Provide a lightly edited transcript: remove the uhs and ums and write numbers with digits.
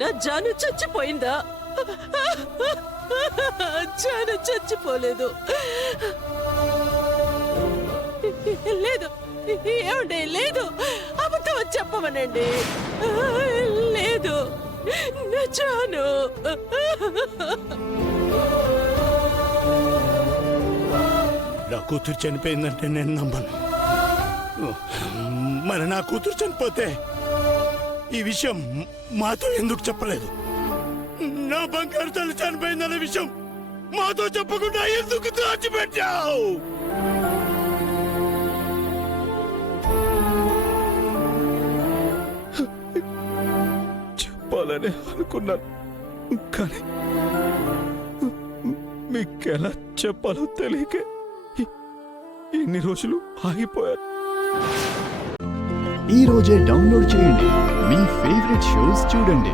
నా జాను చచ్చిపోయిందా? జాను చచ్చిపోలేదు. లేదు, ఏమండి, లేదు, అబద్ధం చెప్పమనండి. లేదు, నా జాను. నా కూతురు చనిపోయిందంటే నేను నమ్మను. మరి నా కూతురు చనిపోతే ఈ విషయం మాతో ఎందుకు చెప్పలేదు? నా బంగారు తల్లి చనిపోయిందనే విషయం మాతో చెప్పకుండా ఎందుకు దాచిపెట్టావు? చెప్పాలని అనుకున్నాను, కానీ మీకెలా చెప్పాలో తెలియక ఎన్ని రోజులు ఆగిపోయారు. ఈ రోజే డౌన్లోడ్ చేయండి, మీ ఫేవరెట్ షోస్ చూడండి.